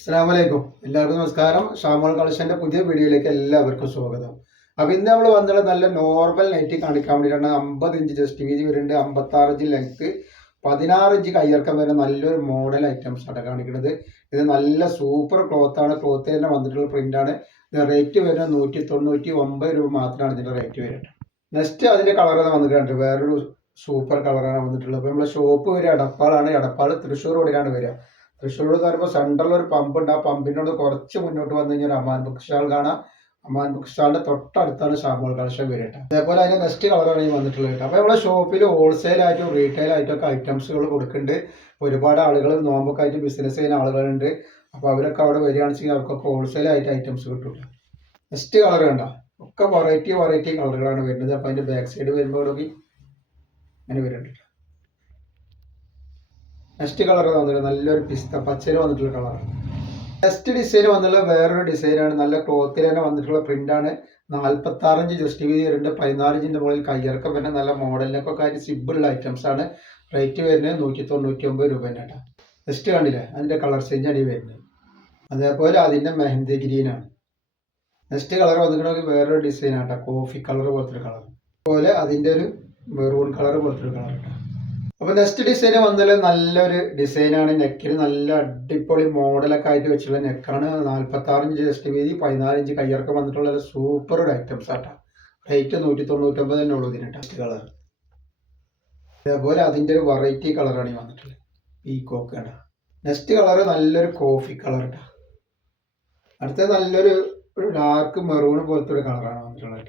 അസ്സലാമലൈക്കും. എല്ലാവർക്കും നമസ്കാരം. ഷാമോൾ കളക്ഷൻ്റെ പുതിയ വീഡിയോയിലേക്ക് എല്ലാവർക്കും സ്വാഗതം. അപ്പോൾ ഇന്ന് നമ്മൾ വന്നത് നല്ല നോർമൽ നൈറ്റി കാണിക്കാൻ വേണ്ടിയിട്ടാണ്. 50 ഇഞ്ച് ജസ്റ്റ് വീതി വരുന്നുണ്ട്, 56 ഇഞ്ച് ലെങ്ത്ത്, 16 ഇഞ്ച് കയ്യിറക്കം വരുന്ന നല്ലൊരു മോഡൽ ഐറ്റംസ് ആണ് കാണിക്കുന്നത്. ഇത് നല്ല സൂപ്പർ ക്ലോത്താണ്. ക്ലോത്ത് തന്നെ വന്നിട്ടുള്ള പ്രിൻ്റാണ്. ഇത് റേറ്റ് വരുന്നത് 199 രൂപ മാത്രമാണ് ഇതിൻ്റെ റേറ്റ് വരുന്നത്. നെക്സ്റ്റ് അതിൻ്റെ കളറാണ് വന്നിട്ടുണ്ട്. വേറൊരു സൂപ്പർ കളറാണ് വന്നിട്ടുള്ളത്. അപ്പോൾ നമ്മുടെ ഷോപ്പ് വരിക എടപ്പാളാണ്. എടപ്പാൾ തൃശ്ശൂർ റോഡിലാണ് വരിക. തൃശ്ശൂർ എന്ന് പറയുമ്പോൾ സെൻട്രലിൽ ഒരു പമ്പ് ഉണ്ട്. ആ പമ്പിനോട് കുറച്ച് മുന്നോട്ട് വന്നു കഴിഞ്ഞാൽ അമാൻ ബുക്ക് സ്റ്റാൾ കാണാം. അമാൻ ബുക്ക് സ്റ്റാളിന്റെ തൊട്ടടുത്താണ് ഷാമോൾ കളക്ഷൻ വരട്ടെ. അതേപോലെ അതിന്റെ നെക്സ്റ്റ് കളറാണ് ഈ വന്നിട്ടുള്ളത് കേട്ടോ. അപ്പോൾ നമ്മുടെ ഷോപ്പിൽ ഹോൾസെയിൽ ആയിട്ടും റീറ്റെയിൽ ആയിട്ടും ഒക്കെ ഐറ്റംസുകൾ കൊടുക്കുന്നുണ്ട്. ഒരുപാട് ആളുകൾ നോമ്പൊക്കെ ആയിട്ട് ബിസിനസ് ചെയ്യുന്ന ആളുകളുണ്ട്. അപ്പോൾ അവരൊക്കെ അവിടെ വരികയാണെന്ന് വെച്ചാൽ അവർക്കൊക്കെ ഹോൾസെയിൽ ആയിട്ട് ഐറ്റംസ് കിട്ടും. നെക്സ്റ്റ് കളർ കണ്ട ഒക്കെ വെറൈറ്റി കളറുകളാണ് വരുന്നത്. അപ്പോൾ അതിന്റെ ബാക്ക് സൈഡ് വരുമ്പോൾ അങ്ങനെ വരുന്നുണ്ട്. നെക്സ്റ്റ് കളർ വന്നിട്ട് നല്ലൊരു പിസ്ത പച്ചയിൽ വന്നിട്ടുള്ള കളറാണ്. നെക്സ്റ്റ് ഡിസൈൻ വന്നുള്ള വേറൊരു ഡിസൈനാണ്. നല്ല ക്ലോത്തിൽ തന്നെ വന്നിട്ടുള്ള പ്രിന്റാണ്. 46 ഇഞ്ച് ജസ്റ്റ് വീതി വരുന്നുണ്ട്, 14 ഇഞ്ചിന്റെ മുകളിൽ കയ്യിറക്കം വരുന്ന നല്ല മോഡലിനൊക്കെ ആയിട്ട് സിബിളുള്ള ഐറ്റംസ് ആണ്. റേറ്റ് വരുന്നത് 199 രൂപ തന്നെ. നെക്സ്റ്റ് കണ്ടില്ലേ, അതിന്റെ കളർ ചേഞ്ചാണ് ഈ വരുന്നത്. അതേപോലെ അതിന്റെ മെഹന്തി ഗ്രീനാണ്. നെക്സ്റ്റ് കളർ വന്നിട്ടുണ്ടെങ്കിൽ വേറൊരു ഡിസൈൻ ആട്ടോ, കോഫി കളർ പോലത്തെ ഒരു കളർ. അതുപോലെ അതിന്റെ ഒരു മെറൂൺ കളർ പോലത്തെ ഒരു കളർ കേട്ടോ. അപ്പോൾ നെക്സ്റ്റ് ഡിസൈൻ വന്നാൽ നല്ലൊരു ഡിസൈനാണ്. നെക്കിൽ നല്ല അടിപൊളി മോഡലൊക്കെ ആയിട്ട് വെച്ചുള്ള നെക്കാണ്. 46 ഇഞ്ച് ജസ്റ്റ് വീതി, 14 ഇഞ്ച് കയ്യിറക്കം വന്നിട്ടുള്ള സൂപ്പർ ഒരു ഐറ്റംസ് ആട്ടോ. റേറ്റ് 199 തന്നെ ഉള്ളൂ ഇതിന്. ടെസ്റ്റ് കളർ അതേപോലെ അതിൻ്റെ ഒരു വെറൈറ്റി കളറാണ് ഈ വന്നിട്ടുള്ളത്, പീകോക്ക് ആണ്. നെക്സ്റ്റ് കളർ നല്ലൊരു കോഫി കളർ കേട്ടോ. അടുത്തത് നല്ലൊരു ഡാർക്ക് മെറൂൺ പോലത്തെ ഒരു കളറാണ് വന്നിട്ടുള്ളത്.